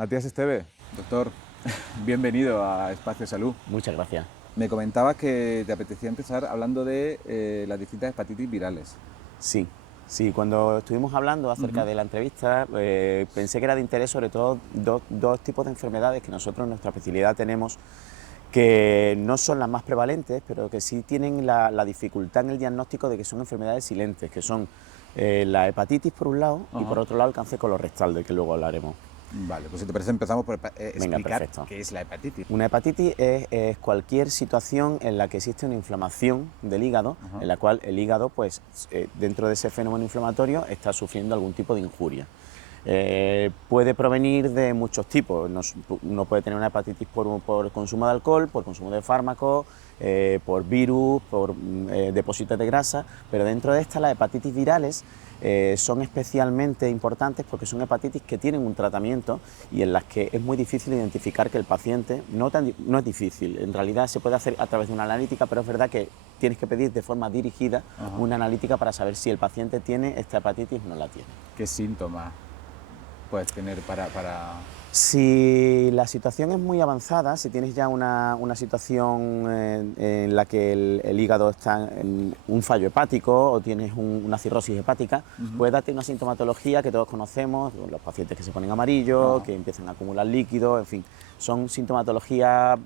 Matías Esteve, doctor, bienvenido a Espacio Salud. Muchas gracias. Me comentabas que te apetecía empezar hablando de las distintas hepatitis virales. Sí, sí, cuando estuvimos hablando acerca de la entrevista, pensé que era de interés sobre todo dos tipos de enfermedades que nosotros en nuestra especialidad tenemos, que no son las más prevalentes, pero que sí tienen la dificultad en el diagnóstico de que son enfermedades silentes, que son la hepatitis por un lado y por otro lado el cáncer colorectal, del que luego hablaremos. Vale, pues si te parece empezamos por Venga, explicar perfecto. qué es la hepatitis. Una hepatitis es cualquier situación en la que existe una inflamación del hígado, en la cual el hígado, pues, dentro de ese fenómeno inflamatorio, está sufriendo algún tipo de injuria. Puede provenir de muchos tipos. Uno puede tener una hepatitis por consumo de alcohol, por consumo de fármacos, por virus, por depósitos de grasa, pero dentro de estas las hepatitis virales son especialmente importantes porque son hepatitis que tienen un tratamiento y en las que es muy difícil identificar que el paciente, no es difícil, en realidad se puede hacer a través de una analítica, pero es verdad que tienes que pedir de forma dirigida una analítica para saber si el paciente tiene esta hepatitis o no la tiene. ¿Qué síntomas puedes tener para...? Si la situación es muy avanzada, si tienes ya una situación en la que el hígado está en un fallo hepático o tienes una cirrosis hepática, puede darte una sintomatología que todos conocemos, los pacientes que se ponen amarillos, que empiezan a acumular líquidos, en fin, son sintomatología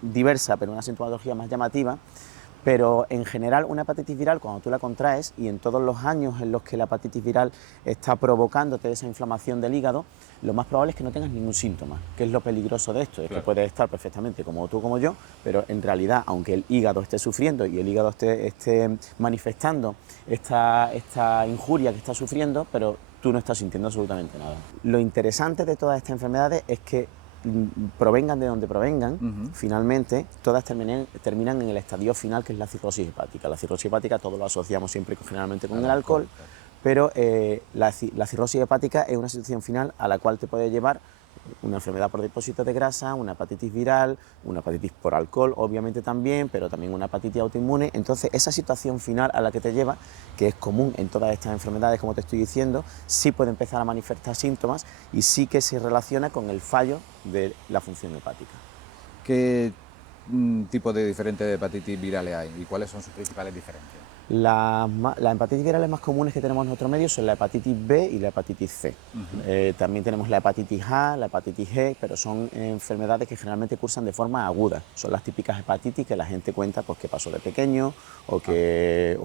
diversa, pero una sintomatología más llamativa. Pero en general una hepatitis viral, cuando tú la contraes y en todos los años en los que la hepatitis viral está provocándote esa inflamación del hígado, lo más probable es que no tengas ningún síntoma, que es lo peligroso de esto, es que puedes estar perfectamente como tú como yo, pero en realidad, aunque el hígado esté sufriendo y el hígado esté manifestando esta injuria que está sufriendo, pero tú no estás sintiendo absolutamente nada. Lo interesante de todas estas enfermedades es que provengan de donde provengan, finalmente todas terminan en el estadio final, que es la cirrosis hepática. La cirrosis hepática todos lo asociamos siempre generalmente con el alcohol, pero la cirrosis hepática es una situación final a la cual te puede llevar una enfermedad por depósitos de grasa, una hepatitis viral, una hepatitis por alcohol, obviamente también, pero también una hepatitis autoinmune. Entonces, esa situación final a la que te lleva, que es común en todas estas enfermedades, como te estoy diciendo, sí puede empezar a manifestar síntomas y sí que se relaciona con el fallo de la función hepática. ¿Qué tipo de diferentes hepatitis virales hay y cuáles son sus principales diferencias? Las hepatitis virales más comunes que tenemos en nuestro medio son la hepatitis B y la hepatitis C. También tenemos la hepatitis A, la hepatitis G, pero son enfermedades que generalmente cursan de forma aguda. Son las típicas hepatitis que la gente cuenta pues, que pasó de pequeño o que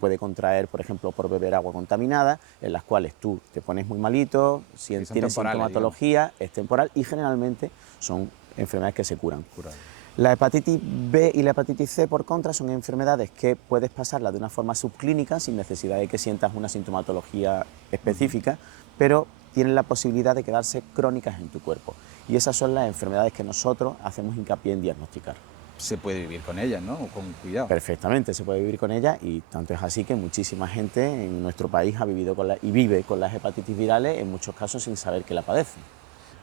puede contraer, por ejemplo, por beber agua contaminada, en las cuales tú te pones muy malito, si tienes sintomatología, es temporal y generalmente son enfermedades que se curan. La hepatitis B y la hepatitis C, por contra, son enfermedades que puedes pasarlas de una forma subclínica, sin necesidad de que sientas una sintomatología específica, pero tienen la posibilidad de quedarse crónicas en tu cuerpo. Y esas son las enfermedades que nosotros hacemos hincapié en diagnosticar. Se puede vivir con ellas, ¿no? O con cuidado. Perfectamente, se puede vivir con ellas y tanto es así que muchísima gente en nuestro país ha vivido y vive con las hepatitis virales, en muchos casos sin saber que la padecen.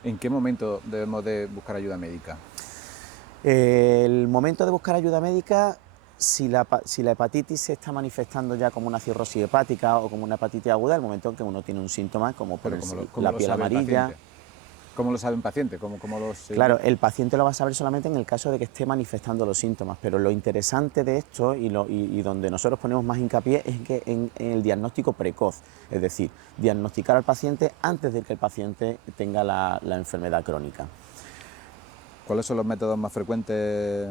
¿En qué momento debemos de buscar ayuda médica? El momento de buscar ayuda médica, si la hepatitis se está manifestando ya como una cirrosis hepática o como una hepatitis aguda, el momento en que uno tiene un síntoma como por la piel amarilla. ¿Cómo lo sabe un paciente? Claro, el paciente lo va a saber solamente en el caso de que esté manifestando los síntomas, pero lo interesante de esto y donde nosotros ponemos más hincapié es que en el diagnóstico precoz, es decir, diagnosticar al paciente antes de que el paciente tenga la enfermedad crónica. ¿Cuáles son los métodos más frecuentes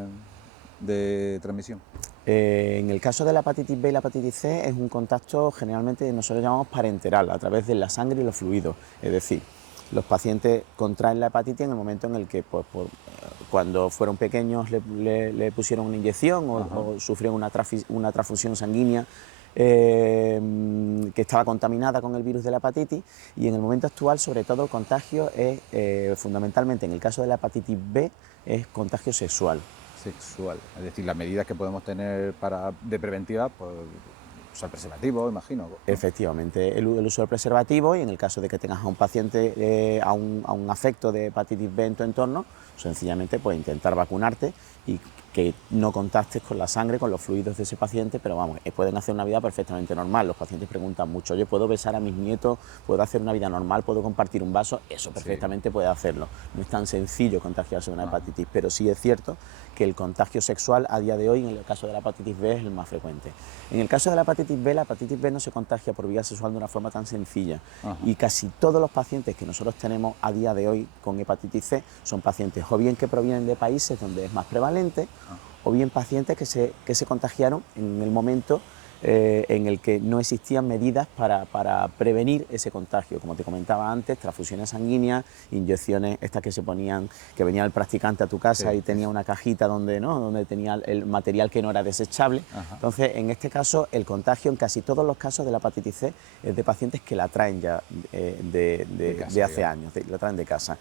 de transmisión? En el caso de la hepatitis B y la hepatitis C es un contacto generalmente nosotros llamamos parenteral, a través de la sangre y los fluidos, es decir, los pacientes contraen la hepatitis en el momento en el que cuando fueron pequeños le pusieron una inyección o sufrieron una transfusión sanguínea que estaba contaminada con el virus de la hepatitis, y en el momento actual sobre todo el contagio es fundamentalmente en el caso de la hepatitis B es contagio sexual. Es decir, las medidas que podemos tener de preventiva, pues usar preservativo, imagino. Efectivamente, el uso del preservativo, y en el caso de que tengas a un paciente, a un afecto de hepatitis B en tu entorno, sencillamente pues intentar vacunarte y que no contactes con la sangre, con los fluidos de ese paciente, pero vamos, pueden hacer una vida perfectamente normal. Los pacientes preguntan mucho, oye, ¿puedo besar a mis nietos? ¿Puedo hacer una vida normal? ¿Puedo compartir un vaso? Eso perfectamente puede hacerlo. No es tan sencillo contagiarse de una hepatitis, pero sí es cierto que el contagio sexual a día de hoy, en el caso de la hepatitis B, es el más frecuente. En el caso de la hepatitis B no se contagia por vía sexual de una forma tan sencilla. Y casi todos los pacientes que nosotros tenemos a día de hoy con hepatitis C son pacientes o bien que provienen de países donde es más prevalente, o bien pacientes que se contagiaron en el momento en el que no existían medidas para prevenir ese contagio. Como te comentaba antes, transfusiones sanguíneas, inyecciones estas que se ponían, que venía el practicante a tu casa y tenía una cajita donde tenía el material que no era desechable. Entonces, en este caso, el contagio en casi todos los casos de la hepatitis C es de pacientes que la traen ya de hace años, la traen de casa.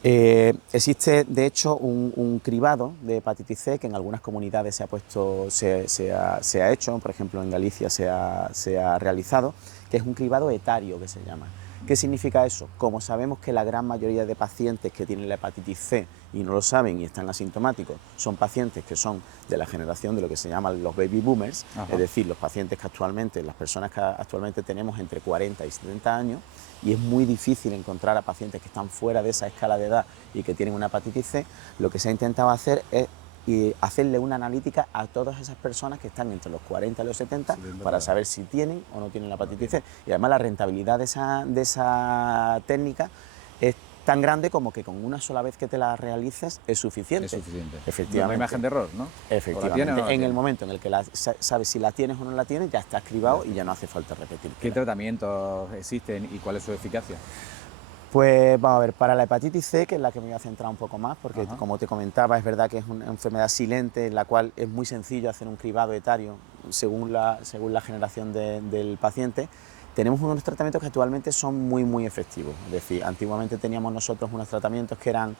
Existe de hecho un cribado de hepatitis C que en algunas comunidades se ha hecho, por ejemplo en Galicia se ha realizado, que es un cribado etario que se llama. ¿Qué significa eso? Como sabemos que la gran mayoría de pacientes que tienen la hepatitis C y no lo saben y están asintomáticos son pacientes que son de la generación de lo que se llaman los baby boomers, es decir, los pacientes que actualmente, las personas que actualmente tenemos entre 40 y 70 años, y es muy difícil encontrar a pacientes que están fuera de esa escala de edad y que tienen una hepatitis C. Lo que se ha intentado hacer es hacerle una analítica a todas esas personas que están entre los 40 y los 70 para saber si tienen o no tienen la hepatitis C. Y además la rentabilidad de esa técnica es tan grande como que con una sola vez que te la realices es suficiente. Es suficiente. Efectivamente. No hay margen de error, ¿no? Efectivamente. En el momento en el que sabes si la tienes o no la tienes, ya está cribado y ya no hace falta repetir. ¿Qué tratamientos existen y cuál es su eficacia? Pues vamos a ver, para la hepatitis C, que es la que me voy a centrar un poco más, porque como te comentaba, es verdad que es una enfermedad silente en la cual es muy sencillo hacer un cribado etario según la generación del paciente. Tenemos unos tratamientos que actualmente son muy efectivos. Es decir, antiguamente teníamos nosotros unos tratamientos que eran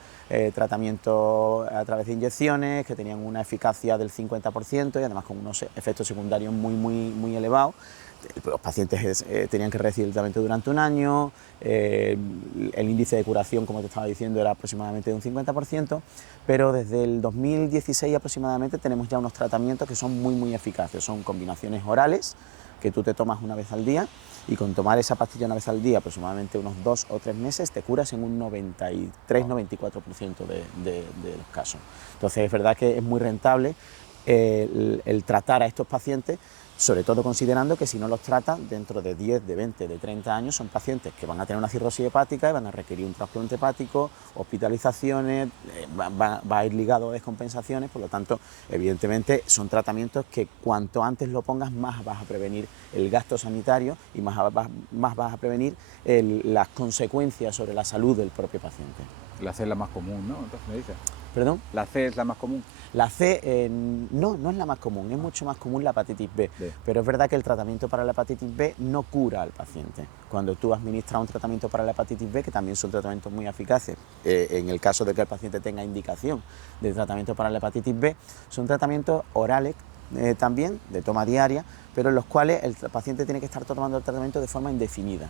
tratamientos a través de inyecciones, que tenían una eficacia del 50% y además con unos efectos secundarios muy elevados. Los pacientes tenían que recibir el tratamiento durante un año, el índice de curación, como te estaba diciendo, era aproximadamente de un 50%, pero desde el 2016 aproximadamente tenemos ya unos tratamientos que son muy eficaces. Son combinaciones orales que tú te tomas una vez al día, y con tomar esa pastilla una vez al día, aproximadamente unos 2 o 3 meses, te curas en un 93-94% de los casos. Entonces es verdad que es muy rentable el tratar a estos pacientes, sobre todo considerando que si no los tratan, dentro de 10, de 20, de 30 años, son pacientes que van a tener una cirrosis hepática y van a requerir un trasplante hepático, hospitalizaciones, va a ir ligado a descompensaciones. Por lo tanto, evidentemente, son tratamientos que cuanto antes lo pongas, más vas a prevenir el gasto sanitario y más vas a prevenir las consecuencias sobre la salud del propio paciente. La C es la más común, ¿no? Entonces me dices. ¿Perdón? ¿La C es la más común? La C no es la más común, es mucho más común la hepatitis B, pero es verdad que el tratamiento para la hepatitis B no cura al paciente. Cuando tú administras un tratamiento para la hepatitis B, que también son tratamientos muy eficaces, en el caso de que el paciente tenga indicación de tratamiento para la hepatitis B, son tratamientos orales también, de toma diaria, pero en los cuales el paciente tiene que estar tomando el tratamiento de forma indefinida.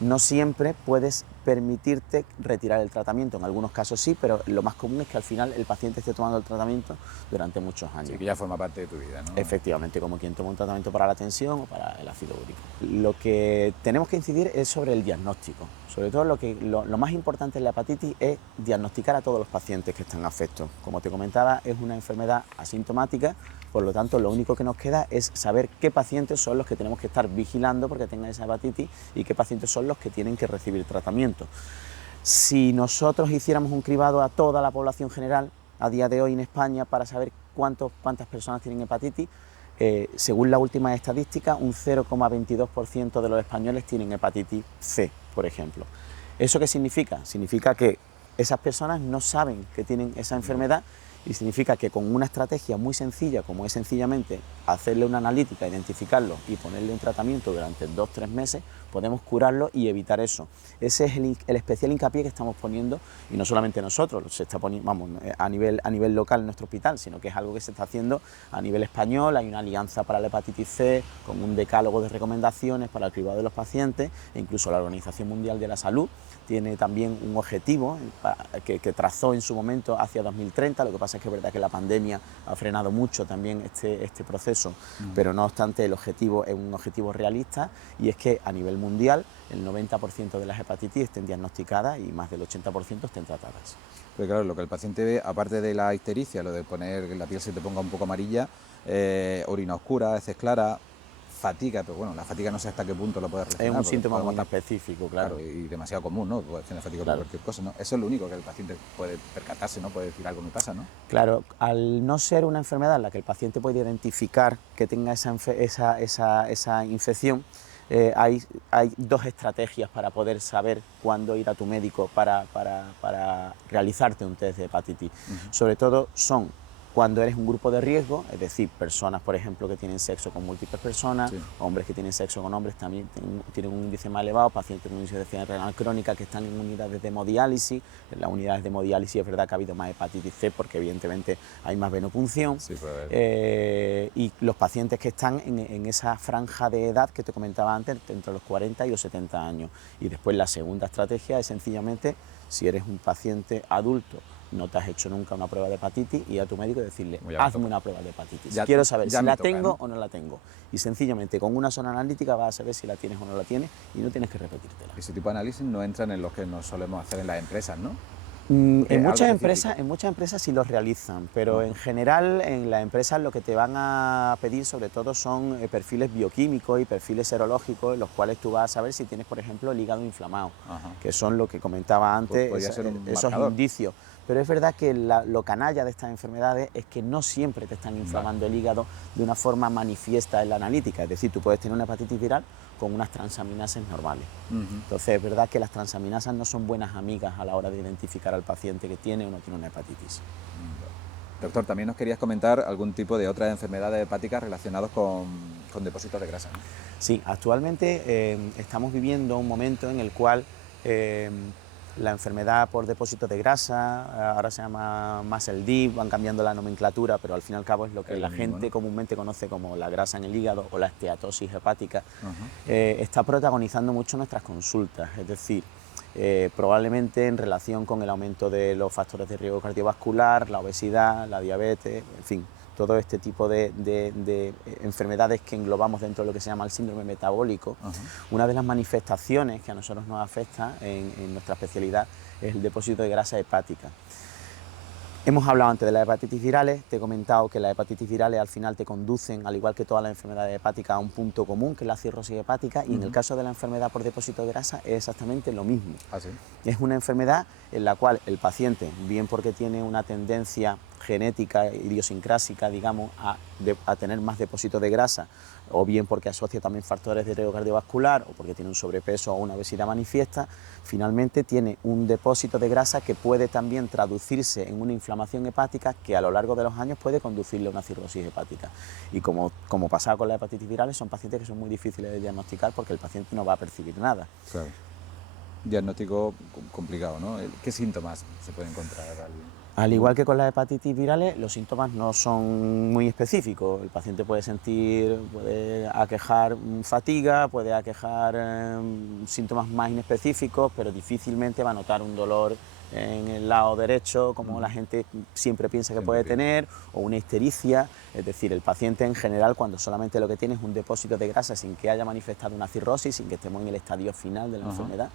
No siempre puedes permitirte retirar el tratamiento, en algunos casos sí, pero lo más común es que al final el paciente esté tomando el tratamiento durante muchos años. Sí, que ya forma parte de tu vida, ¿no? Efectivamente, como quien toma un tratamiento para la tensión o para el ácido úrico. Lo que tenemos que incidir es sobre el diagnóstico. Sobre todo lo más importante en la hepatitis es diagnosticar a todos los pacientes que están afectos. Como te comentaba, es una enfermedad asintomática. Por lo tanto, lo único que nos queda es saber qué pacientes son los que tenemos que estar vigilando porque tengan esa hepatitis y qué pacientes son los que tienen que recibir tratamiento. Si nosotros hiciéramos un cribado a toda la población general, a día de hoy en España, para saber cuántas personas tienen hepatitis, según la última estadística, un 0,22% de los españoles tienen hepatitis C, por ejemplo. ¿Eso qué significa? Significa que esas personas no saben que tienen esa enfermedad, y significa que con una estrategia muy sencilla, como es sencillamente hacerle una analítica, identificarlo y ponerle un tratamiento durante 2 o 3 meses, podemos curarlo y evitar eso. Ese es el especial hincapié que estamos poniendo, y no solamente nosotros, se está poniendo a nivel local en nuestro hospital, sino que es algo que se está haciendo a nivel español. Hay una alianza para la hepatitis C con un decálogo de recomendaciones para el cribado de los pacientes, e incluso la Organización Mundial de la Salud tiene también un objetivo que trazó en su momento hacia 2030. Lo que pasa pasa es que es verdad que la pandemia ha frenado mucho también este proceso, pero no obstante el objetivo es un objetivo realista, y es que a nivel mundial el 90% de las hepatitis estén diagnosticadas y más del 80% estén tratadas. Pero claro, lo que el paciente ve, aparte de la ictericia, lo de poner que la piel se te ponga un poco amarilla, orina oscura, heces clara, fatiga, pero bueno, la fatiga no sé hasta qué punto lo puede relacionar. Es un síntoma muy estar, específico, claro. Y demasiado común, ¿no? Puede tener fatiga por cualquier cosa, ¿no? Eso es lo único que el paciente puede percatarse, ¿no? Puede decir algo me pasa, ¿no? Claro, al no ser una enfermedad en la que el paciente puede identificar que tenga esa infección, hay dos estrategias para poder saber cuándo ir a tu médico para realizarte un test de hepatitis. Sobre todo son cuando eres un grupo de riesgo, es decir, personas, por ejemplo, que tienen sexo con múltiples personas, hombres que tienen sexo con hombres también tienen un índice más elevado, pacientes con insuficiencia renal crónica que están en unidades de hemodiálisis. En las unidades de hemodiálisis es verdad que ha habido más hepatitis C porque evidentemente hay más venopunción. Y los pacientes que están en esa franja de edad que te comentaba antes, entre los 40 y los 70 años. Y después la segunda estrategia es sencillamente, si eres un paciente adulto, no te has hecho nunca una prueba de hepatitis, y a tu médico decirle, hazme una prueba de hepatitis. Quiero saber si la tengo o no la tengo. Y sencillamente con una sola analítica vas a saber si la tienes o no la tienes y no tienes que repetírtela. Ese tipo de análisis no entran en los que nos solemos hacer en las empresas, ¿no? En muchas empresas sí los realizan, pero en general en las empresas lo que te van a pedir sobre todo son perfiles bioquímicos y perfiles serológicos, en los cuales tú vas a saber si tienes, por ejemplo, el hígado inflamado, que son lo que comentaba antes, esos indicios. Pero es verdad que lo canalla de estas enfermedades es que no siempre te están inflamando el hígado de una forma manifiesta en la analítica, es decir, tú puedes tener una hepatitis viral con unas transaminasas normales. Entonces es verdad que las transaminasas no son buenas amigas a la hora de identificar al paciente que tiene o no tiene una hepatitis. Doctor, también nos querías comentar algún tipo de otras enfermedades hepáticas relacionadas con depósitos de grasa, ¿no? Sí, actualmente estamos viviendo un momento en el cual la enfermedad por depósito de grasa, ahora se llama más el DIP, van cambiando la nomenclatura, pero al fin y al cabo es lo que la gente comúnmente conoce como la grasa en el hígado o la esteatosis hepática, está protagonizando mucho nuestras consultas, es decir, probablemente en relación con el aumento de los factores de riesgo cardiovascular, la obesidad, la diabetes, en fin, todo este tipo de enfermedades que englobamos dentro de lo que se llama el síndrome metabólico. Una de las manifestaciones que a nosotros nos afecta en nuestra especialidad es el depósito de grasa hepática. Hemos hablado antes de las hepatitis virales, te he comentado que las hepatitis virales al final te conducen, al igual que todas las enfermedades hepáticas, a un punto común, que es la cirrosis hepática, y en el caso de la enfermedad por depósito de grasa es exactamente lo mismo. Es una enfermedad en la cual el paciente, bien porque tiene una tendencia genética, idiosincrásica, digamos, a tener más depósitos de grasa, o bien porque asocia también factores de riesgo cardiovascular, o porque tiene un sobrepeso o una obesidad manifiesta, finalmente tiene un depósito de grasa que puede también traducirse en una inflamación hepática que a lo largo de los años puede conducirle a una cirrosis hepática. Y como pasaba con las hepatitis virales, son pacientes que son muy difíciles de diagnosticar porque el paciente no va a percibir nada. Claro. Diagnóstico complicado, ¿no? ¿Qué síntomas se puede encontrar? Al igual que con las hepatitis virales, los síntomas no son muy específicos. El paciente puede aquejar fatiga, puede aquejar síntomas más inespecíficos, pero difícilmente va a notar un dolor en el lado derecho, como la gente siempre piensa que puede tener, o una ictericia. Es decir, el paciente en general, cuando solamente lo que tiene es un depósito de grasa sin que haya manifestado una cirrosis, sin que estemos en el estadio final de la enfermedad,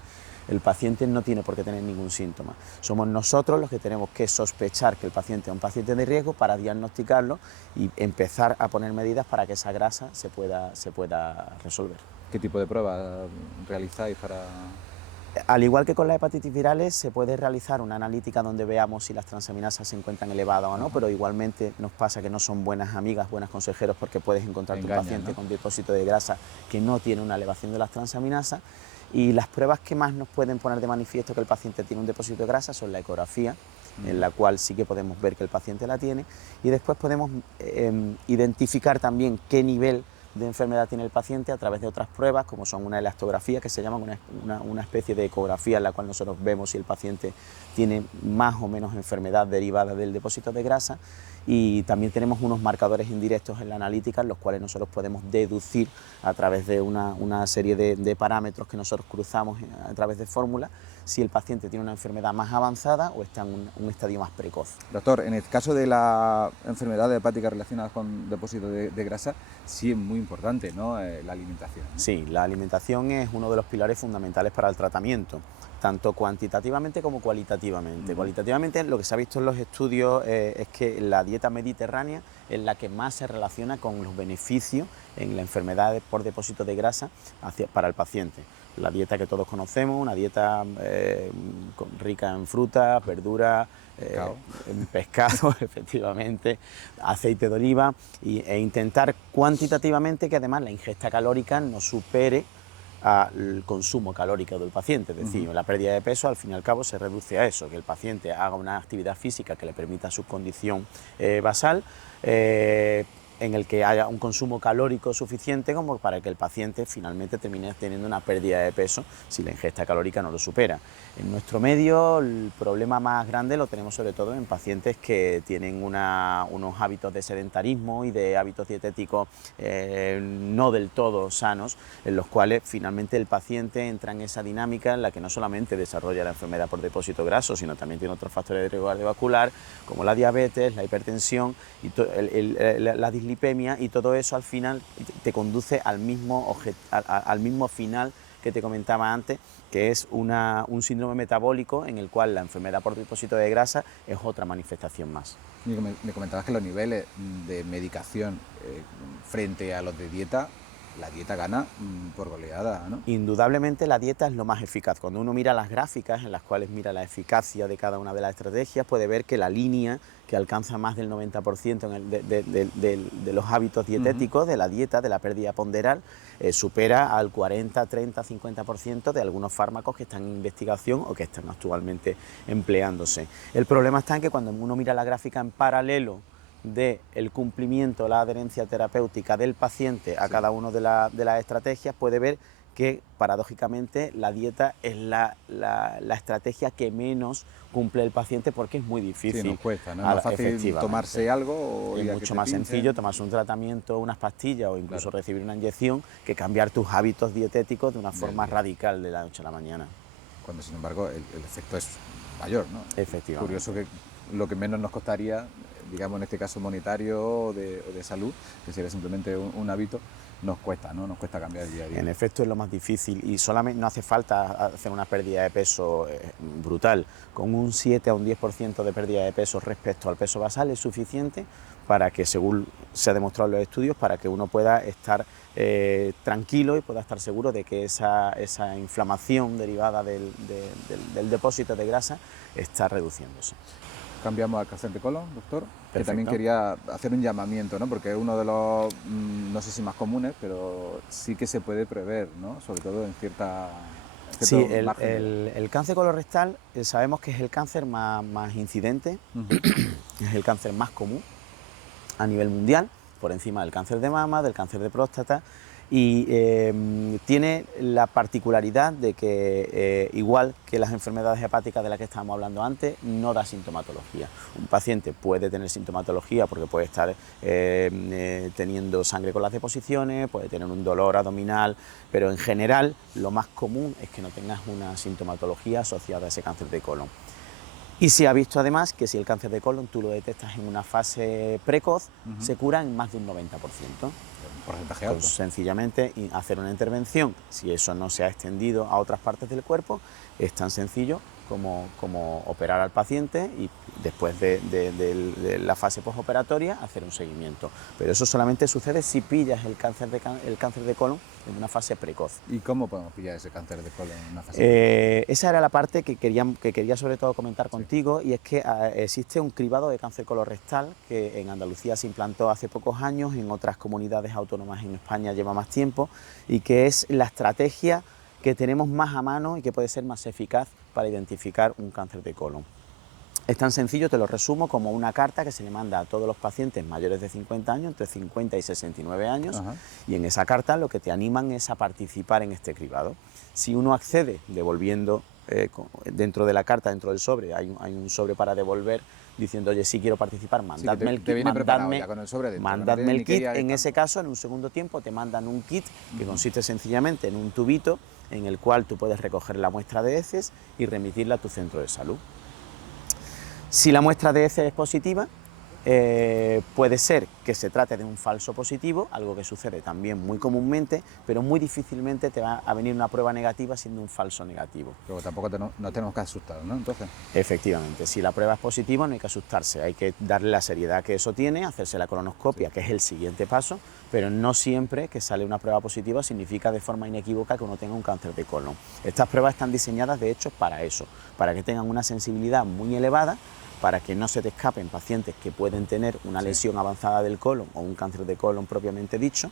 el paciente no tiene por qué tener ningún síntoma. Somos nosotros los que tenemos que sospechar que el paciente es un paciente de riesgo para diagnosticarlo y empezar a poner medidas para que esa grasa se pueda resolver. ¿Qué tipo de pruebas realizáis para...? Al igual que con las hepatitis virales, se puede realizar una analítica donde veamos si las transaminasas se encuentran elevadas o no, pero igualmente nos pasa que no son buenas amigas, buenas consejeros, porque puedes encontrar un paciente con depósito de grasa que no tiene una elevación de las transaminasas. Y las pruebas que más nos pueden poner de manifiesto que el paciente tiene un depósito de grasa son la ecografía, en la cual sí que podemos ver que el paciente la tiene, y después podemos identificar también qué nivel de enfermedad tiene el paciente a través de otras pruebas, como son una elastografía, que se llama una especie de ecografía en la cual nosotros vemos si el paciente tiene más o menos enfermedad derivada del depósito de grasa, y también tenemos unos marcadores indirectos en la analítica, en los cuales nosotros podemos deducir a través de una serie de parámetros que nosotros cruzamos a través de fórmulas si el paciente tiene una enfermedad más avanzada o está en un estadio más precoz. Doctor, en el caso de la enfermedad hepática relacionada con depósitos de grasa, sí es muy importante, ¿no?, la alimentación. Sí, la alimentación es uno de los pilares fundamentales para el tratamiento, tanto cuantitativamente como cualitativamente. Cualitativamente, lo que se ha visto en los estudios es que la dieta mediterránea es la que más se relaciona con los beneficios en la enfermedad por depósito de grasa para el paciente. La dieta que todos conocemos, una dieta rica en frutas, verduras, en pescado, efectivamente, aceite de oliva, e intentar cuantitativamente que además la ingesta calórica no supere al consumo calórico del paciente, es decir, la pérdida de peso al fin y al cabo se reduce a eso, que el paciente haga una actividad física que le permita su condición basal, en el que haya un consumo calórico suficiente como para que el paciente finalmente termine teniendo una pérdida de peso si la ingesta calórica no lo supera. En nuestro medio el problema más grande lo tenemos sobre todo en pacientes que tienen unos hábitos de sedentarismo y de hábitos dietéticos no del todo sanos, en los cuales finalmente el paciente entra en esa dinámica en la que no solamente desarrolla la enfermedad por depósito graso, sino también tiene otros factores de riesgo cardiovascular como la diabetes, la hipertensión y la dislipemia, y todo eso al final te conduce al mismo final que te comentaba antes, que es un síndrome metabólico en el cual la enfermedad por depósito de grasa es otra manifestación más. Me comentabas que los niveles de medicación frente a los de dieta, la dieta gana por goleada, ¿no? Indudablemente la dieta es lo más eficaz. Cuando uno mira las gráficas en las cuales mira la eficacia de cada una de las estrategias, puede ver que la línea que alcanza más del 90% de los hábitos dietéticos, de la dieta, de la pérdida ponderal, supera al 40, 30, 50% de algunos fármacos que están en investigación o que están actualmente empleándose. El problema está en que cuando uno mira la gráfica en paralelo del cumplimiento, la adherencia terapéutica del paciente a cada una de las estrategias, puede ver que paradójicamente la dieta es la estrategia que menos cumple el paciente, porque es muy difícil. Sí, nos cuesta, ¿no? Es más fácil tomarse algo o es mucho más sencillo tomarse un tratamiento, unas pastillas o incluso recibir una inyección que cambiar tus hábitos dietéticos de una forma radical de la noche a la mañana. Cuando sin embargo el efecto es mayor, ¿no? Efectivamente. Curioso que lo que menos nos costaría, digamos en este caso monetario o de salud, que sería simplemente un hábito, nos cuesta, ¿no? Nos cuesta cambiar el día a día. En efecto es lo más difícil y solamente no hace falta hacer una pérdida de peso brutal. Con un 7 a un 10% de pérdida de peso respecto al peso basal es suficiente para que, según se ha demostrado en los estudios, para que uno pueda estar tranquilo y pueda estar seguro de que esa inflamación derivada del depósito de grasa está reduciéndose. Cambiamos al cáncer de colon, doctor. Perfecto. Que también quería hacer un llamamiento, ¿no? Porque es uno de los, no sé si más comunes, pero sí que se puede prever, ¿no? Sobre todo en cierta... Sí, el cáncer colorectal sabemos que es el cáncer más incidente, es el cáncer más común a nivel mundial, por encima del cáncer de mama, del cáncer de próstata, y tiene la particularidad de que, igual que las enfermedades hepáticas de las que estábamos hablando antes, no da sintomatología. Un paciente puede tener sintomatología porque puede estar teniendo sangre con las deposiciones, puede tener un dolor abdominal, pero en general lo más común es que no tengas una sintomatología asociada a ese cáncer de colon. Y se ha visto además que si el cáncer de colon tú lo detectas en una fase precoz, se cura en más de un 90%. Porcentaje alto. Pues sencillamente hacer una intervención, si eso no se ha extendido a otras partes del cuerpo, es tan sencillo como operar al paciente y después de la fase postoperatoria hacer un seguimiento. Pero eso solamente sucede si pillas el cáncer de colon en una fase precoz. ¿Y cómo podemos pillar ese cáncer de colon en una fase precoz? Esa era la parte que quería sobre todo comentar contigo, y es que existe un cribado de cáncer colorectal que en Andalucía se implantó hace pocos años, en otras comunidades autónomas en España lleva más tiempo, y que es la estrategia que tenemos más a mano y que puede ser más eficaz para identificar un cáncer de colon. Es tan sencillo, te lo resumo, como una carta que se le manda a todos los pacientes mayores de 50 años, entre 50 y 69 años, y en esa carta lo que te animan es a participar en este cribado. Si uno accede devolviendo, dentro de la carta, dentro del sobre, hay un sobre para devolver diciendo, oye, sí quiero participar, mandadme el te kit, viene preparado ya con el sobre dentro, no mandadme tienes el ni que kit. ir a En campo. ese caso, en un segundo tiempo, te mandan un kit que consiste sencillamente en un tubito en el cual tú puedes recoger la muestra de heces y remitirla a tu centro de salud. Si la muestra de heces es positiva, puede ser que se trate de un falso positivo, algo que sucede también muy comúnmente, pero muy difícilmente te va a venir una prueba negativa siendo un falso negativo. Pero tampoco nos tenemos que asustar, ¿no? Entonces, Efectivamente, si la prueba es positiva no hay que asustarse, hay que darle la seriedad que eso tiene, hacerse la colonoscopia, que es el siguiente paso, pero no siempre que sale una prueba positiva significa de forma inequívoca que uno tenga un cáncer de colon. Estas pruebas están diseñadas de hecho para eso, para que tengan una sensibilidad muy elevada, para que no se te escapen pacientes que pueden tener una lesión avanzada del colon o un cáncer de colon propiamente dicho,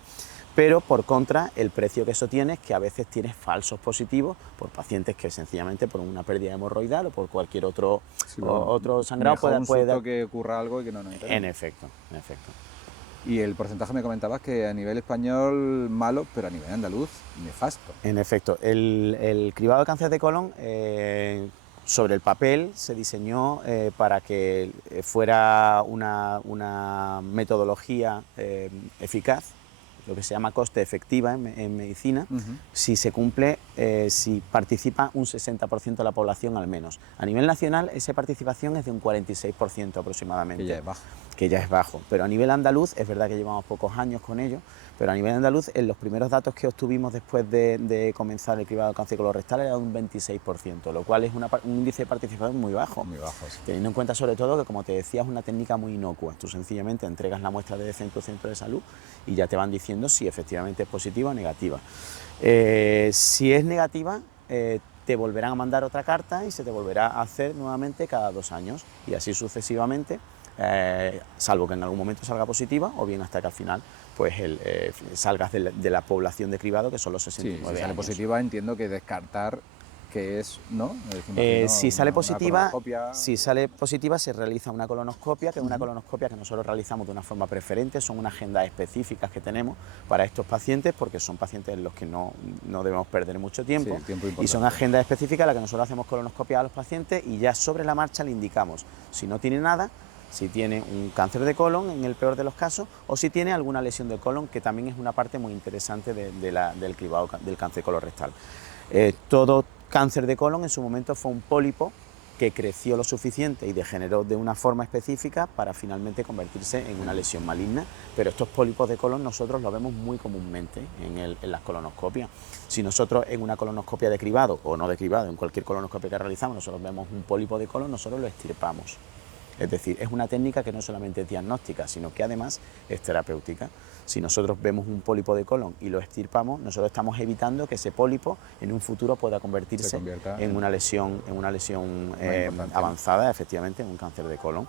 pero por contra el precio que eso tiene es que a veces tienes falsos positivos por pacientes que sencillamente por una pérdida hemorroidal o por cualquier otro, otro sangrado puede dar que ocurra algo y que no nos interese. En efecto, en efecto. Y el porcentaje me comentabas que a nivel español malo, pero a nivel andaluz nefasto. En efecto, el cribado de cáncer de colon sobre el papel se diseñó para que fuera una metodología eficaz, lo que se llama coste efectiva en medicina, si se cumple, si participa un 60% de la población al menos. A nivel nacional esa participación es de un 46% aproximadamente. Que ya es bajo. Que ya es bajo, pero a nivel andaluz, es verdad que llevamos pocos años con ello, pero a nivel andaluz, en los primeros datos que obtuvimos después de comenzar el cribado de cáncer colorectal era un 26%, lo cual es un índice de participación muy bajo. Muy bajo, sí. Teniendo en cuenta sobre todo que, como te decía, es una técnica muy inocua. Tú sencillamente entregas la muestra de heces en tu centro de salud y ya te van diciendo si efectivamente es positiva o negativa. Si es negativa, te volverán a mandar otra carta y se te volverá a hacer nuevamente cada 2 años y así sucesivamente. Salvo que en algún momento salga positiva o bien hasta que al final pues salgas de la población de cribado, que son los 69 si sale años. positiva entiendo que descartar que es, ¿no? Si sale positiva se realiza una colonoscopia, que es una colonoscopia que nosotros realizamos de una forma preferente, son unas agendas específicas que tenemos para estos pacientes, porque son pacientes en los que no debemos perder mucho tiempo, y son agendas específicas en las que nosotros hacemos colonoscopia a los pacientes y ya sobre la marcha le indicamos si no tiene nada, si tiene un cáncer de colon en el peor de los casos o si tiene alguna lesión del colon, que también es una parte muy interesante del cribado del cáncer colorectal. Todo cáncer de colon en su momento fue un pólipo que creció lo suficiente y degeneró de una forma específica para finalmente convertirse en una lesión maligna, pero estos pólipos de colon nosotros los vemos muy comúnmente en las colonoscopias. Si nosotros en una colonoscopia de cribado o no de cribado, en cualquier colonoscopia que realizamos, nosotros vemos un pólipo de colon, nosotros lo extirpamos. Es decir, es una técnica que no solamente es diagnóstica, sino que además es terapéutica. Si nosotros vemos un pólipo de colon y lo extirpamos, nosotros estamos evitando que ese pólipo en un futuro pueda convertirse en una lesión avanzada, efectivamente, en un cáncer de colon.